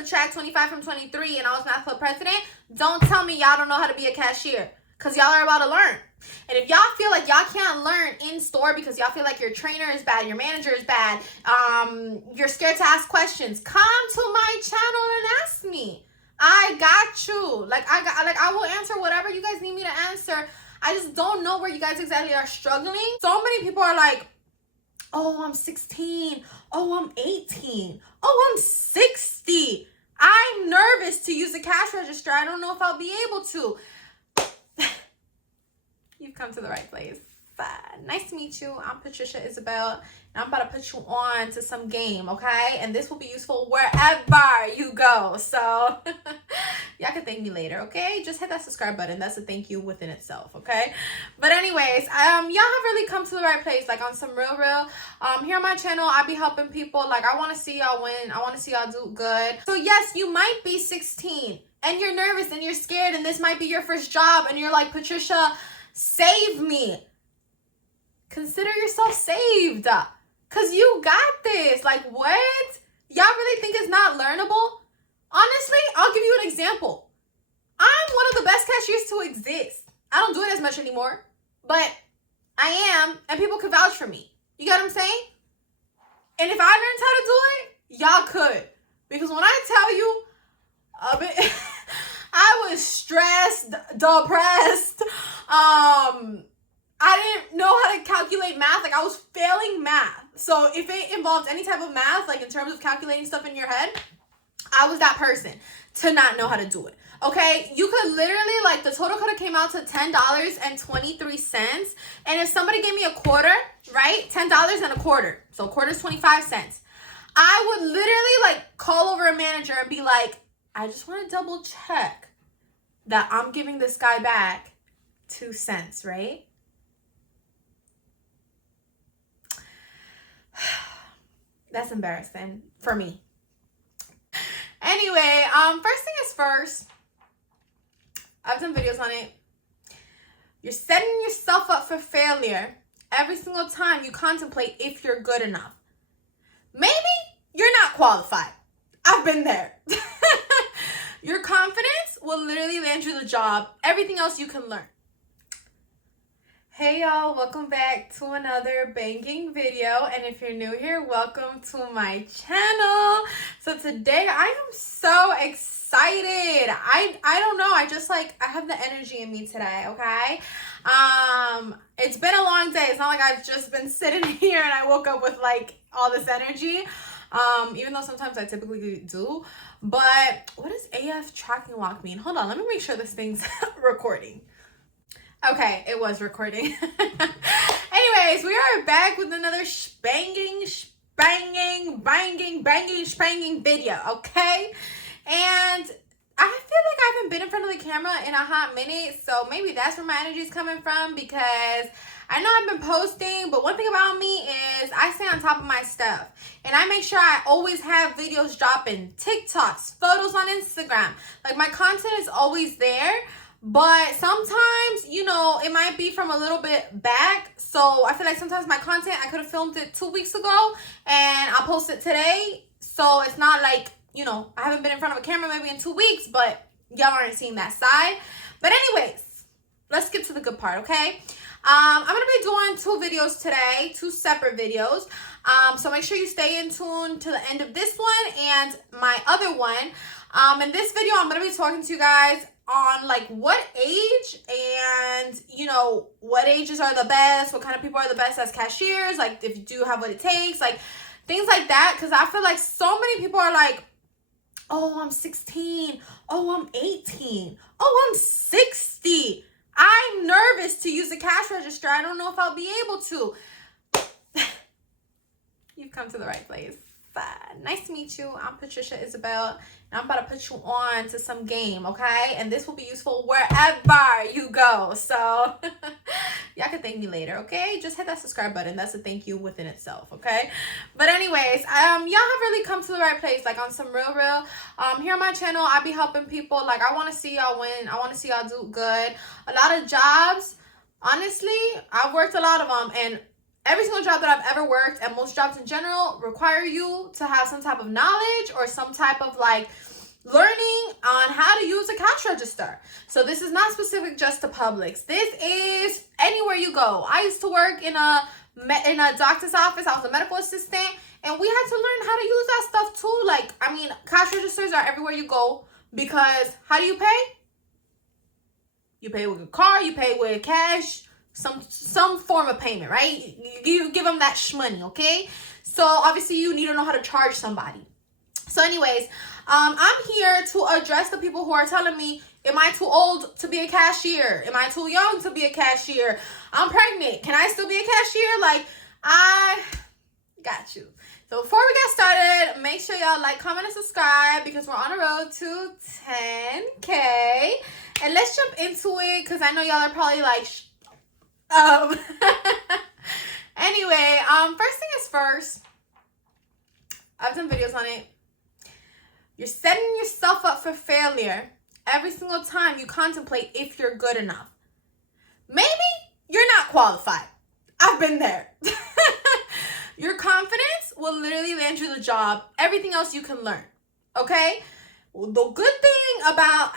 subtract 25 from 23 and I was math club president, don't tell me y'all don't know how to be a cashier, because y'all are about to learn. And if y'all feel like y'all can't learn in store because y'all feel like your trainer is bad, your manager is bad, you're scared to ask questions, come to my channel and ask me. I got you. I will answer whatever you guys need me to answer. I just don't know where you guys exactly are struggling. So many people are like, oh, I'm 16. Oh, I'm 18. Oh, I'm 60. I'm nervous to use the cash register. I don't know if I'll be able to. You've come to the right place. Nice to meet you. I'm Patricia Isabelle, and I'm about to put you on to some game, okay? And this will be useful wherever you go. So y'all can thank me later, okay? Just hit that subscribe button. That's a thank you within itself, okay? But anyways, y'all have really come to the right place, like on some real. Here on my channel, I be helping people. Like, I want to see y'all win. I want to see y'all do good. So yes, you might be 16 and you're nervous and you're scared and this might be your first job and you're like, Patricia, save me. Consider yourself saved, because you got this. Like, what? Y'all really think it's not learnable? Honestly, I'll give you an example. I'm one of the best cashiers to exist. I don't do it as much anymore, but I am, and people can vouch for me. You get what I'm saying? And if I learned how to do it, y'all could. Because when I tell you, I was stressed, depressed, I didn't know how to calculate math. Like, I was failing math. So if it involved any type of math, like in terms of calculating stuff in your head, I was that person to not know how to do it. Okay? You could literally, like, the total could have came out to $10.23. And if somebody gave me a quarter, right? $10 and a quarter. So a quarter is 25 cents. I would literally, like, call over a manager and be like, I just want to double check that I'm giving this guy back 2 cents, right? That's embarrassing for me. Anyway, first thing is first. I've done videos on it. You're setting yourself up for failure every single time you contemplate if you're good enough. Maybe you're not qualified. I've been there. Your confidence will literally land you the job. Everything else you can learn. Hey y'all, welcome back to another banging video, and if you're new here, welcome to my channel. So today I am so excited. I don't know, I have the energy in me today, okay? It's been a long day. It's not like I've just been sitting here and I woke up with like all this energy, even though sometimes I typically do. But what does AF tracking walk mean? Hold on, let me make sure this thing's recording. Okay, it was recording. Anyways, we are back with another banging video, okay? And I feel like I haven't been in front of the camera in a hot minute, so maybe that's where my energy is coming from, because I know I've been posting, but one thing about me is I stay on top of my stuff. And I make sure I always have videos dropping, TikToks, photos on Instagram. Like, my content is always there. But sometimes, you know, it might be from a little bit back. So I feel like sometimes my content, I could have filmed it 2 weeks ago and I'll post it today. So it's not like, you know, I haven't been in front of a camera maybe in 2 weeks, but y'all aren't seeing that side. But anyways, let's get to the good part, okay? I'm going to be doing 2 videos today, 2 separate videos. So make sure you stay in tune to the end of this one and my other one. In this video, I'm going to be talking to you guys on like what age and, you know, what ages are the best, what kind of people are the best as cashiers, like if you do have what it takes, like things like that. Because I feel like so many people are like, oh, I'm 16. Oh, I'm 18. Oh, I'm 60. I'm nervous to use the cash register. I don't know if I'll be able to. You've come to the right place. Nice to meet you. I'm Patricia Isabelle, and I'm about to put you on to some game, okay? And this will be useful wherever you go. So y'all can thank me later, okay? Just hit that subscribe button. That's a thank you within itself, okay? But anyways, y'all have really come to the right place, like on some real. Here on my channel, I be helping people. Like, I want to see y'all win. I want to see y'all do good. A lot of jobs, honestly, I've worked a lot of them, and every single job that I've ever worked, and most jobs in general, require you to have some type of knowledge or some type of like learning on how to use a cash register. So this is not specific just to Publix. This is anywhere you go. I used to work in a doctor's office. I was a medical assistant, and we had to learn how to use that stuff too. Like, I mean, cash registers are everywhere you go, because how do you pay? You pay with a card, you pay with cash, some form of payment, right? You give them that shmoney, okay? So obviously you need to know how to charge somebody. So anyways, I'm here to address the people who are telling me, am I too old to be a cashier? Am I too young to be a cashier? I'm pregnant. Can I still be a cashier? Like, I got you. So before we get started, make sure y'all like, comment, and subscribe, because we're on the road to 10K. And let's jump into it, because I know y'all are probably like, anyway, first thing is first. I've done videos on it. You're setting yourself up for failure every single time you contemplate if you're good enough. Maybe you're not qualified. I've been there. Your confidence will literally land you the job. Everything else you can learn. Okay? Well, the good thing about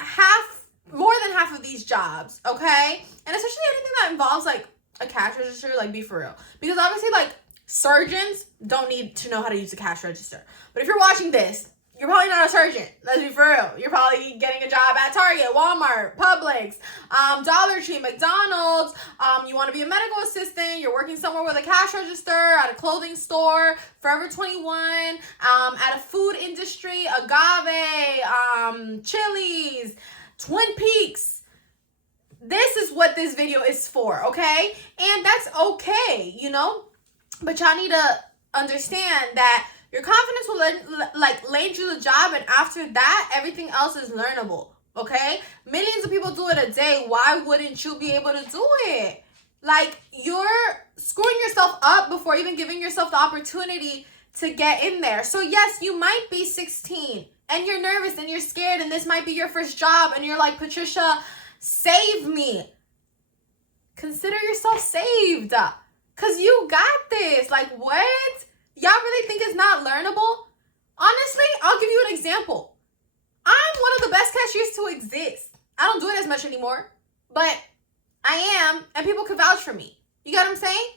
more than half of these jobs, okay? And especially anything that involves like a cash register, like, be for real. Because obviously, like, surgeons don't need to know how to use a cash register. But if you're watching this, you're probably not a surgeon. Let's be for real. You're probably getting a job at Target, Walmart, Publix, Dollar Tree, McDonald's. You want to be a medical assistant. You're working somewhere with a cash register, at a clothing store, Forever 21, at a food industry, Agave, Chili's, Twin Peaks. This is what this video is for, okay? And that's okay, you know? But y'all need to understand that your confidence will land you the job, and after that, everything else is learnable, okay? Millions of people do it a day. Why wouldn't you be able to do it? Like, you're screwing yourself up before even giving yourself the opportunity to get in there. So yes, you might be 16 and you're nervous and you're scared, and this might be your first job, and you're like, Patricia, save me. Consider yourself saved, because you got this. Like, what? Y'all really think it's not learnable? Honestly, I'll give you an example. I'm one of the best cashiers to exist. I don't do it as much anymore, but I am, and people could vouch for me. You get what I'm saying?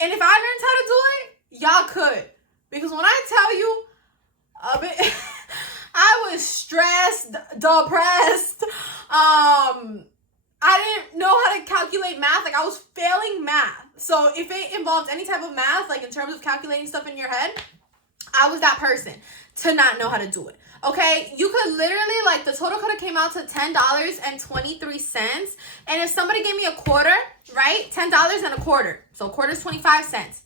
And if I learned how to do it, y'all could. Because when I tell you, I was stressed, depressed. I didn't know how to calculate math. Like, I was failing math. So if it involved any type of math, like in terms of calculating stuff in your head, I was that person to not know how to do it. Okay? You could literally, like, the total could have came out to $10.23. And if somebody gave me a quarter, right? $10 and a quarter. So a quarter is 25 cents.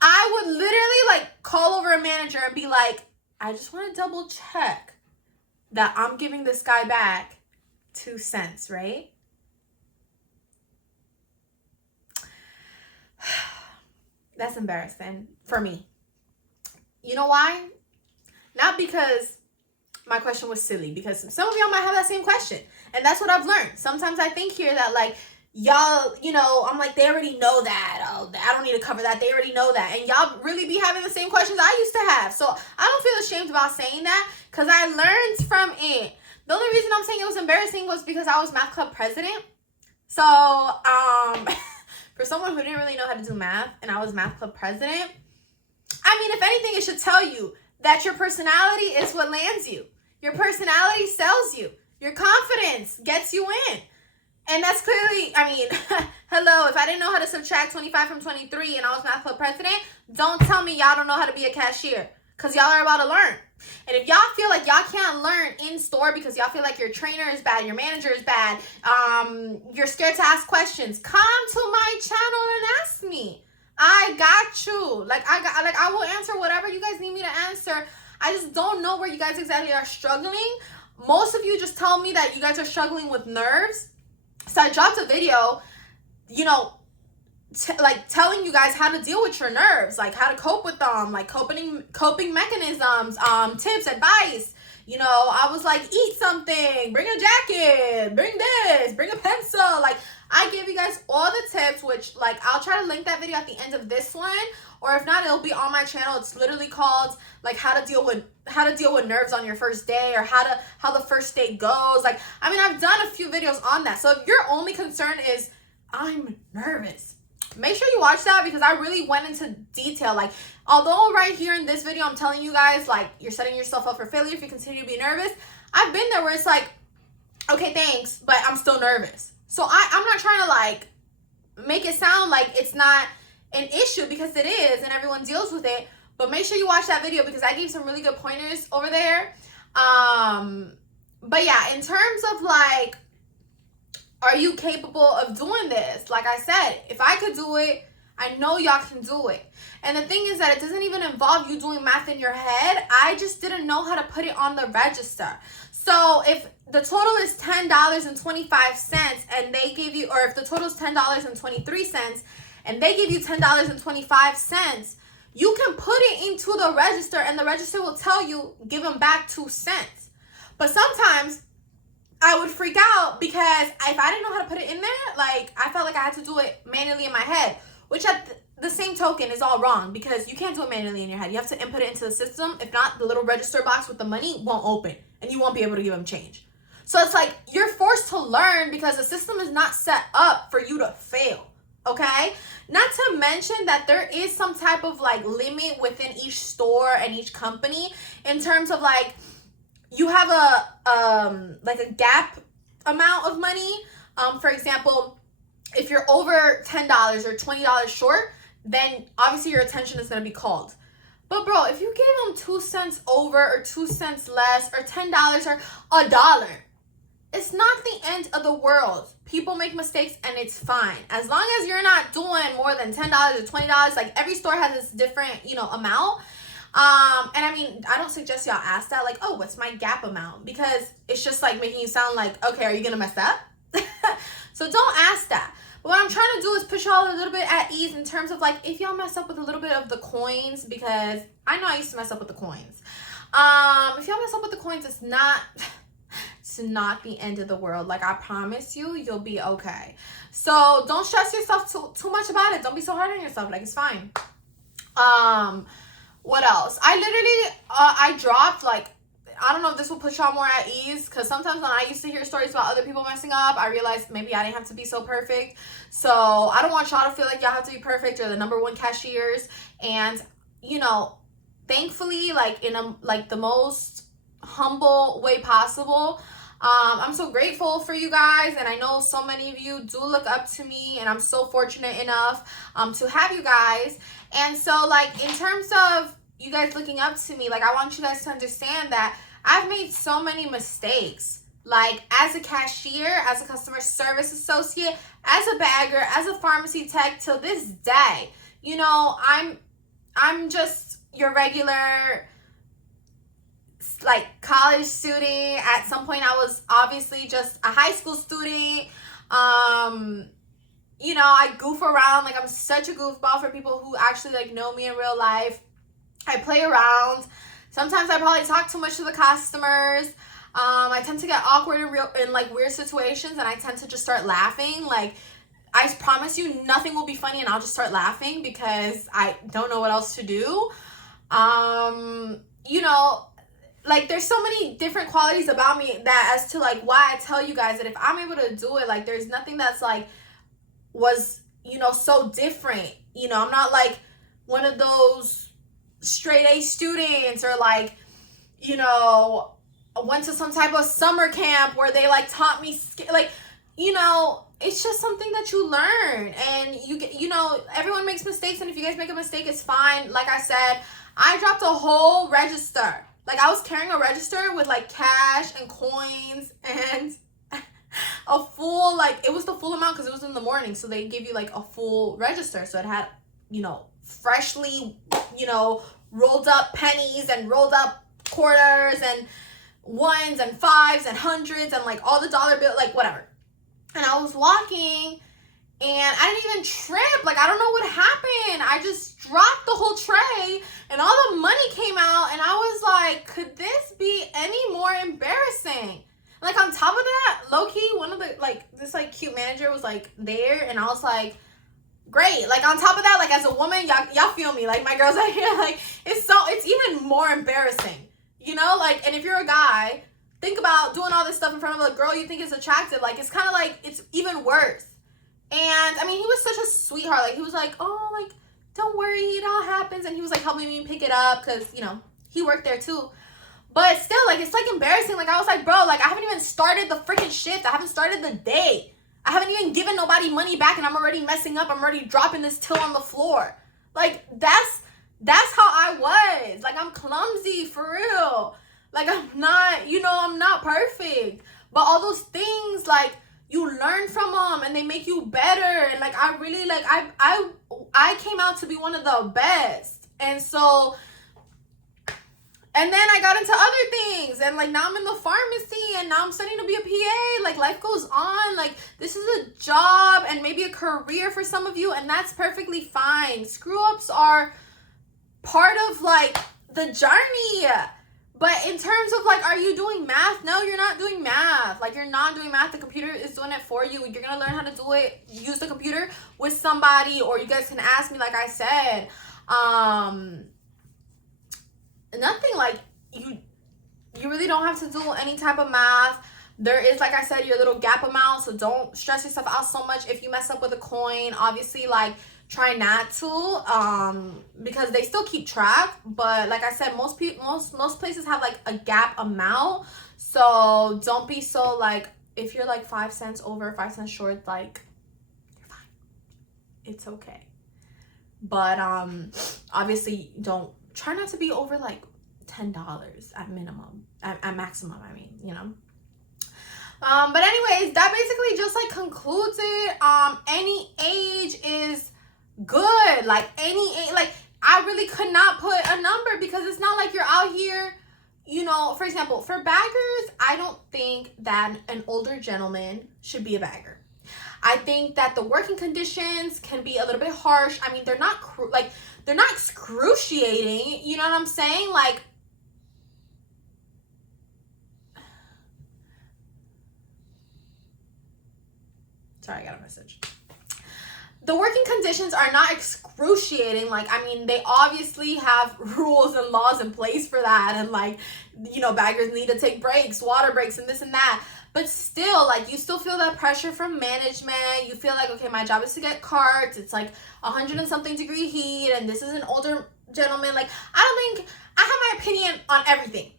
I would literally, like, call over a manager and be like, I just want to double check that I'm giving this guy back 2 cents, right? That's embarrassing for me. You know why? Not because my question was silly, because some of y'all might have that same question. And that's what I've learned. Sometimes I think here that, like, y'all, you know, I'm like, they already know that. Oh, I don't need to cover that. They already know that. And y'all really be having the same questions I used to have. So I don't feel ashamed about saying that, because I learned from it. The only reason I'm saying it was embarrassing was because I was math club president. So, for someone who didn't really know how to do math, and I was math club president, I mean, if anything, it should tell you that your personality is what lands you. Your personality sells you. Your confidence gets you in. And that's clearly, I mean, hello, if I didn't know how to subtract 25 from 23 and I was math club president, don't tell me y'all don't know how to be a cashier, because y'all are about to learn. And if y'all feel like y'all can't learn in store because y'all feel like your trainer is bad, your manager is bad, you're scared to ask questions, come to my channel and ask me. I got you. I will answer whatever you guys need me to answer. I just don't know where you guys exactly are struggling. Most of you just tell me that you guys are struggling with nerves. So I dropped a video, you know, telling you guys how to deal with your nerves, like how to cope with them, like coping mechanisms, tips, advice. You know, I was like, eat something, bring a jacket, bring this, bring a pencil. Like, I gave you guys all the tips, which, like, I'll try to link that video at the end of this one, or if not, it'll be on my channel. It's literally called, like, how to deal with nerves on your first day, or how the first day goes. Like, I mean, I've done a few videos on that. So if your only concern is I'm nervous, make sure you watch that, because I really went into detail. Like, although right here in this video I'm telling you guys, like, you're setting yourself up for failure if you continue to be nervous, I've been there where it's like, okay, thanks, but I'm still nervous. So I'm not trying to, like, make it sound like it's not an issue, because it is, and everyone deals with it. But make sure you watch that video, because I gave some really good pointers over there. But yeah, in terms of, like, are you capable of doing this? Like I said, if I could do it, I know y'all can do it. And the thing is that it doesn't even involve you doing math in your head. I just didn't know how to put it on the register. So if the total is $10.25 and they give you, or if the total is $10.23 and they give you $10.25, you can put it into the register, and the register will tell you, give them back 2 cents. But sometimes I would freak out, because if I didn't know how to put it in there, like, I felt like I had to do it manually in my head, which at the same token is all wrong, because you can't do it manually in your head. You have to input it into the system. If not, the little register box with the money won't open, and you won't be able to give them change. So it's like, you're forced to learn, because the system is not set up for you to fail, okay? Not to mention that there is some type of, like, limit within each store and each company in terms of, like, you have a gap amount of money. For example, if you're over $10 or $20 short, then obviously your attention is going to be called. But bro, if you gave them 2 cents over, or 2 cents less, or $10 or $1, it's not the end of the world. People make mistakes, and it's fine. As long as you're not doing more than $10 or $20, like, every store has this different, you know, amount. And I mean, I don't suggest y'all ask that, like, oh, what's my gap amount? Because it's just, like, making you sound like, okay, are you gonna mess up? So don't ask that. But what I'm trying to do is push y'all a little bit at ease in terms of, like, if y'all mess up with a little bit of the coins, because I know I used to mess up with the coins. If y'all mess up with the coins, it's not the end of the world. Like, I promise you, you'll be okay. So don't stress yourself too much about it. Don't be so hard on yourself. Like, it's fine. What else? I literally, I dropped, like, I don't know if this will put y'all more at ease, because sometimes when I used to hear stories about other people messing up, I realized maybe I didn't have to be so perfect. So I don't want y'all to feel like y'all have to be perfect or the #1 cashiers. And, you know, thankfully, like, in the most humble way possible, I'm so grateful for you guys, and I know so many of you do look up to me, and I'm so fortunate enough to have you guys. And so, like, in terms of you guys looking up to me, like, I want you guys to understand that I've made so many mistakes. Like, as a cashier, as a customer service associate, as a bagger, as a pharmacy tech, till this day, you know, I'm just your regular, like, college student. At some point I was obviously just a high school student. You know, I goof around. Like, I'm such a goofball for people who actually, like, know me in real life. I play around. Sometimes I probably talk too much to the customers. I tend to get awkward in like weird situations, and I tend to just start laughing. Like, I promise you, nothing will be funny, and I'll just start laughing because I don't know what else to do. You know, like, there's so many different qualities about me that as to, like, why I tell you guys that if I'm able to do it, like, there's nothing that's, like, was, you know, so different. You know, I'm not, like, one of those straight A students, or, like, you know, went to some type of summer camp where they, like, taught me, like, you know, it's just something that you learn, and you know, everyone makes mistakes, and if you guys make a mistake, it's fine. Like I said, I dropped a whole register. Like, I was carrying a register with, like, cash and coins and a full, like, it was the full amount because it was in the morning, so they give you, like, a full register. So it had, you know, freshly, you know, rolled up pennies and rolled up quarters and ones and fives and hundreds and, like, all the dollar bill, like, whatever. And I was walking, and I didn't even trip. Like, I don't know what happened. I just dropped the whole tray, and all the money came out, and I was like, could this be any more embarrassing. Like, on top of that, low-key, one of the, like, this, like, cute manager was, like, there, and I was like, great. Like, on top of that, like, as a woman, y'all feel me. Like, my girls out here, like, it's even more embarrassing, you know? Like, and if you're a guy, think about doing all this stuff in front of a girl you think is attractive. Like, it's kind of like, it's even worse. And, I mean, he was such a sweetheart. Like, he was like, oh, like, don't worry, it all happens. And he was, like, helping me pick it up because, you know, he worked there, too. But still, like, it's, like, embarrassing. Like, I was like, bro, like, I haven't even started the freaking shift. I haven't started the day. I haven't even given nobody money back, and I'm already messing up. I'm already dropping this till on the floor. Like, that's how I was. Like, I'm clumsy, for real. Like, I'm not, you know, I'm not perfect. But all those things, like, you learn from them, and they make you better. And, like, I really, like, I came out to be one of the best. And so... And then I got into other things, and, like, now I'm in the pharmacy, and now I'm studying to be a PA. Like, life goes on. Like, this is a job and maybe a career for some of you, and that's perfectly fine. Screw-ups are part of, like, the journey. But in terms of, like, are you doing math? No, you're not doing math. Like, you're not doing math. The computer is doing it for you. You're going to learn how to do it, use the computer with somebody, or you guys can ask me, like I said. Nothing, like, you really don't have to do any type of math. There is, like I said, your little gap amount, so don't stress yourself out so much. If you mess up with a coin, obviously, like, try not to, because they still keep track. But like I said, most places have, like, a gap amount, so don't be so, like, if you're, like, 5 cents over, 5 cents short, like, you're fine. It's okay. But obviously, try not to be over, like, $10 at minimum, at maximum, I mean, you know. But anyways, that basically just, like, concludes it. Any age is good. Like, any age, like, I really could not put a number, because it's not like you're out here, you know. For example, for baggers, I don't think that an older gentleman should be a bagger. I think that the working conditions can be a little bit harsh. I mean, they're not excruciating, you know what I'm saying? Like, sorry, I got a message. The working conditions are not excruciating. Like, I mean, they obviously have rules and laws in place for that. And, like, you know, baggers need to take breaks, water breaks, and this and that. But still, like, you still feel that pressure from management. You feel like, okay, my job is to get carts. It's, like, 100 and something degree heat, and this is an older gentleman. Like, I have my opinion on everything,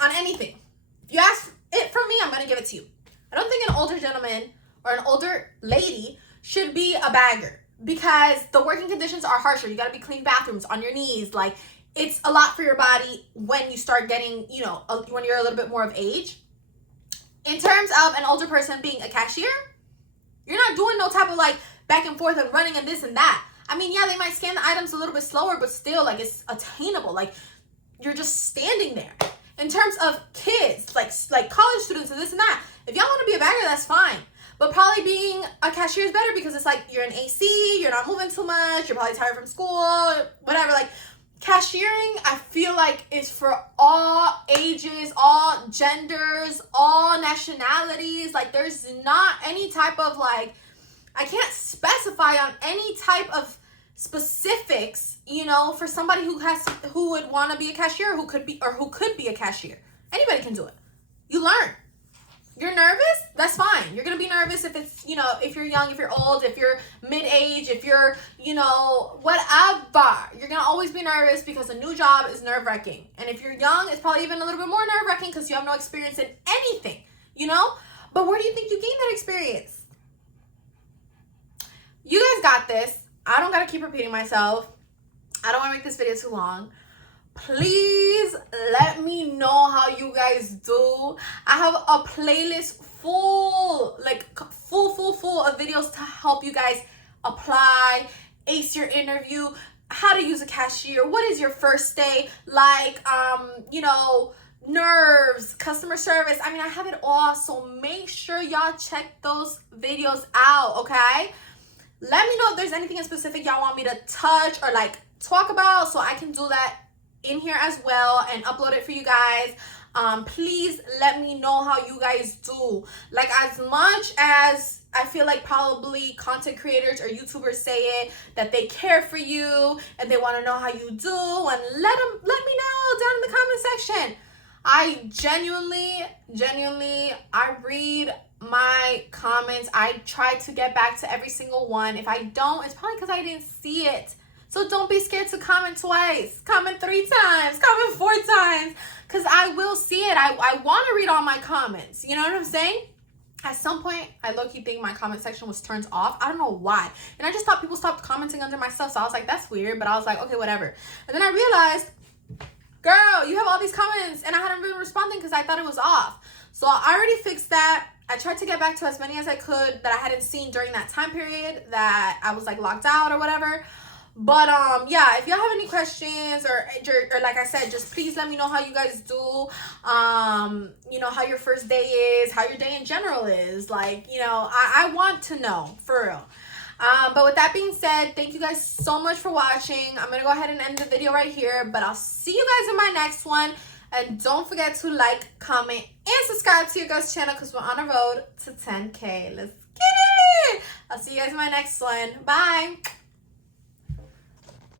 on anything. If you ask it from me, I'm going to give it to you. I don't think an older gentleman or an older lady should be a bagger, because the working conditions are harsher. You got to be cleaning bathrooms on your knees. Like, it's a lot for your body when you start getting, you know, when you're a little bit more of age. In terms of an older person being a cashier, you're not doing no type of, like, back and forth and running and this and that. I mean, yeah, they might scan the items a little bit slower, but still, like, it's attainable. Like, you're just standing there. In terms of kids, like college students and this and that, if y'all want to be a bagger, that's fine. But probably being a cashier is better, because it's like you're in AC, you're not moving too much, you're probably tired from school, whatever. Like, cashiering, I feel like, is for all ages, all genders, all nationalities. Like, there's not any type of, like, I can't specify on any type of specifics, you know, for somebody who would want to be a cashier, who could be a cashier. Anybody can do it. You learn. You're nervous? That's fine. You're going to be nervous if it's, you know, if you're young, if you're old, if you're mid-age, if you're, you know, whatever. You're going to always be nervous, because a new job is nerve-wracking. And if you're young, it's probably even a little bit more nerve-wracking, because you have no experience in anything, you know? But where do you think you gain that experience? You guys got this. I don't got to keep repeating myself. I don't want to make this video too long. Please let me know how you guys do. I have a playlist full, like, full of videos to help you guys apply, ace your interview, how to use a cashier, what is your first day like, you know, nerves, customer service. I mean, I have it all, so make sure y'all check those videos out, okay? Let me know if there's anything in specific y'all want me to touch or, like, talk about, so I can do that in here as well and upload it for you guys. Please let me know how you guys do. Like, as much as I feel like probably content creators or YouTubers say it, that they care for you and they want to know how you do, and let me know down in the comment section. I genuinely, I read my comments. I try to get back to every single one. If I don't, it's probably because I didn't see it. So don't be scared to comment twice. Comment 3 times. Comment 4 times. Because I will see it. I want to read all my comments. You know what I'm saying? At some point, I low-key think my comment section was turned off. I don't know why. And I just thought people stopped commenting under my stuff. So I was like, that's weird. But I was like, okay, whatever. And then I realized, girl, you have all these comments. And I hadn't been responding because I thought it was off. So I already fixed that. I tried to get back to as many as I could that I hadn't seen during that time period that I was like locked out or whatever. But yeah, if y'all have any questions or like I said, just please let me know how you guys do. You know, how your first day is, how your day in general is. Like, you know, I want to know, for real. But with that being said, thank you guys so much for watching. I'm gonna go ahead and end the video right here, but I'll see you guys in my next one. And don't forget to like, comment, and subscribe to your girl's channel because we're on a road to 10K. Let's get it. I'll see you guys in my next one. Bye.